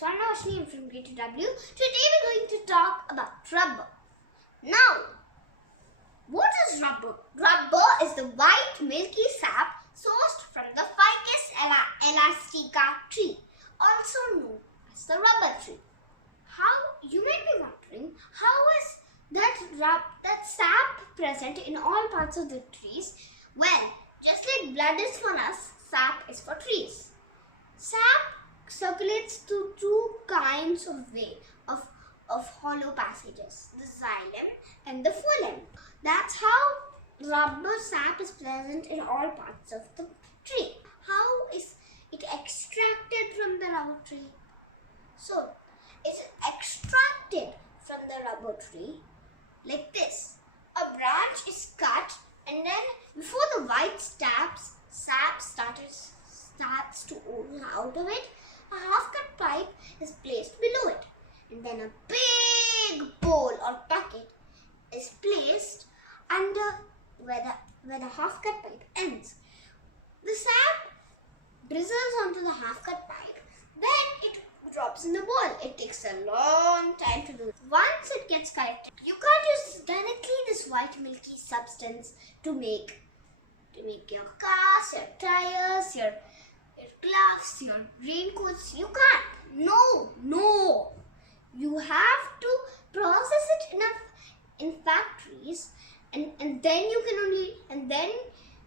Swarnavarshini from Grade W. Today we're going to talk about rubber. Now, what is rubber? Rubber is the white milky sap sourced from the Ficus elastica tree, also known as the rubber tree. You may be wondering, how is that sap present in all parts of the trees? Well, just like blood is for us, sap is for trees. Sap circulates through two kinds of hollow passages, the xylem and the phloem. That's how rubber sap is present in all parts of the tree. How is it extracted from the rubber tree? So, it's extracted from the rubber tree like this. A branch is cut, and then before the white sap starts to ooze out of it, a half-cut pipe is placed below it, and then a big bowl or bucket is placed under where the half-cut pipe ends. The sap drizzles onto the half-cut pipe, then it drops in the bowl. It takes a long time to do it. Once it gets collected, you can't use directly this white milky substance to make your cars, your tires, your gloves, your raincoats. You can't. No. You have to process it in factories, and then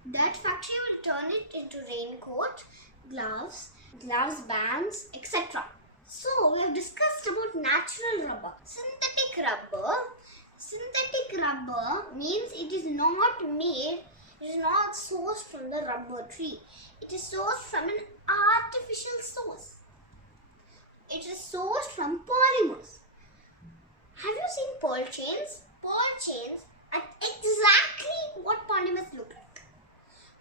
that factory will turn it into raincoat, gloves, bands, etc. So we have discussed about natural rubber. Synthetic rubber means it is not sourced from the rubber tree. It is sourced from an artificial source. It is sourced from polymers. Have you seen pearl chains? Pearl chains are exactly what polymers look like.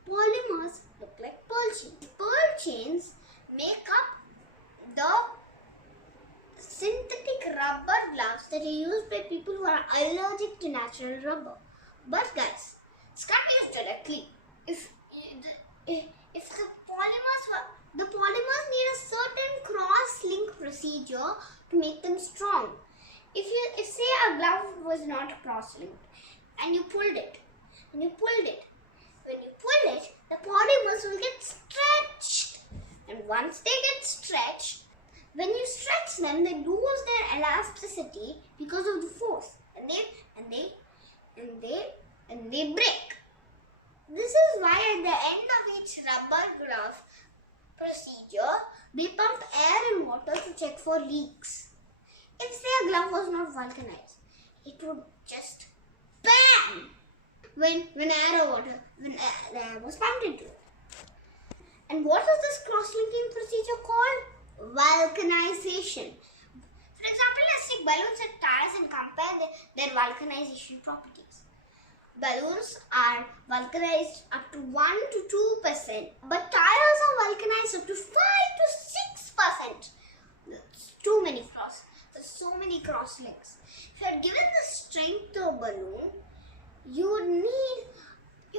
Polymers look like pearl chains. Pearl chains make up the synthetic rubber gloves that are used by people who are allergic to natural rubber. But guys, it's can't be used directly. If the polymers need a certain cross-link procedure to make them strong. If say a glove was not cross-linked and you pulled it, when you pull it, the polymers will get stretched, and once they get stretched, when you stretch them, they lose their elasticity because of the force, and they break. This is why at the end of each rubber glove procedure, they pump air and water to check for leaks. If say a glove was not vulcanized, it would just bam when air was pumped into it. And what is this cross-linking procedure called? Vulcanization. For example, let's take balloons and tires and compare their vulcanization properties. Balloons are vulcanized up to 1 to 2%, but tires are vulcanized up to 5 to 6%. There's so many cross links. If you are given the strength of a balloon, you would need a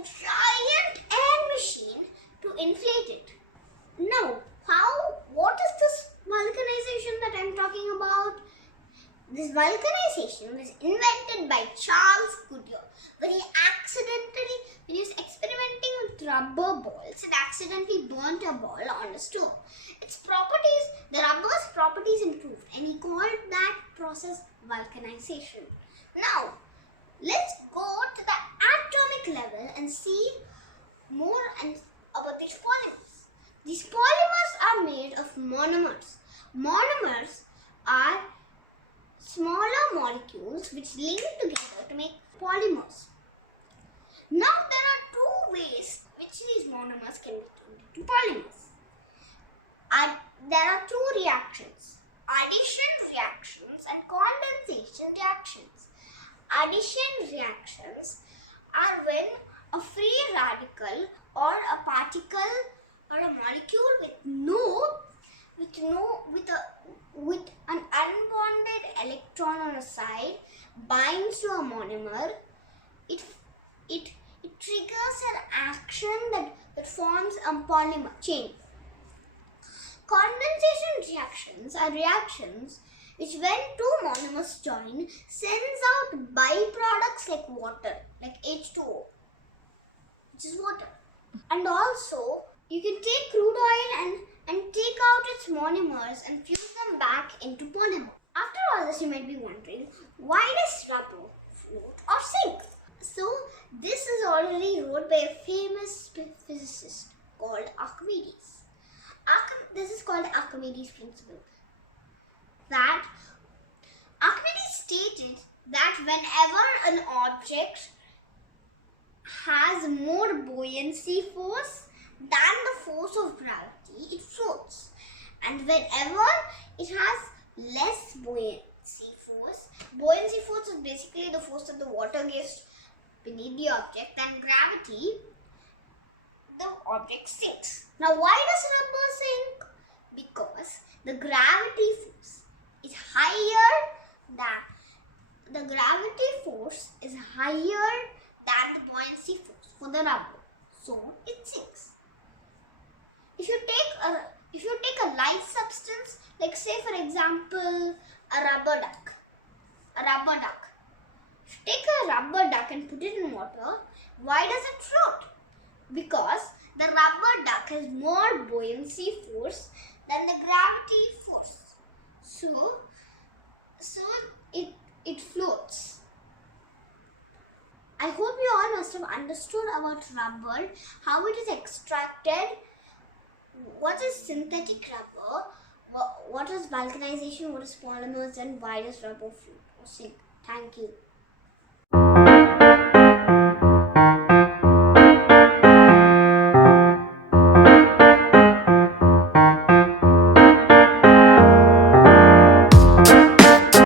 giant air machine to inflate it. Now, what is this vulcanization that I'm talking about? This vulcanization was invented by Charles Goodyear when he was experimenting with rubber balls and accidentally burnt a ball on a stove. The rubber's properties improved, and he called that process vulcanization. Now, let's go to the atomic level and see more about these polymers. These polymers are made of monomers. Monomers are smaller molecules which link together to make polymers. Now there are two ways which these monomers can be turned into polymers. There are two reactions: addition reactions and condensation reactions. Addition reactions are when a free radical or a particle or a molecule with an unbonded electron on a side binds to a monomer. It triggers an action that forms a polymer chain. Condensation reactions are reactions which, when two monomers join, sends out byproducts like water, like H2O, which is water. And also, you can take crude oil and take out its monomers and fuse them back into polymer. After all this, you might be wondering, why does rubber float or sink? So, this is already wrote by a famous physicist called Archimedes. This is called Archimedes' principle. That Archimedes stated that whenever an object has more buoyancy force than the force of gravity, it floats. And whenever it has less buoyancy force is basically the force that the water gives beneath the object, and gravity, the object sinks. Now, why does rubber sink? Because the gravity force is higher than the buoyancy force for the rubber, so it sinks. If you take a light substance, like say for example a rubber duck. If you take a rubber duck and put it in water, why does it float? Because the rubber duck has more buoyancy force than the gravity force. So it floats. I hope you all must have understood about rubber, how it is extracted, what is synthetic rubber, what is vulcanization, what is polymers, and why does rubber float or sink. Thank you.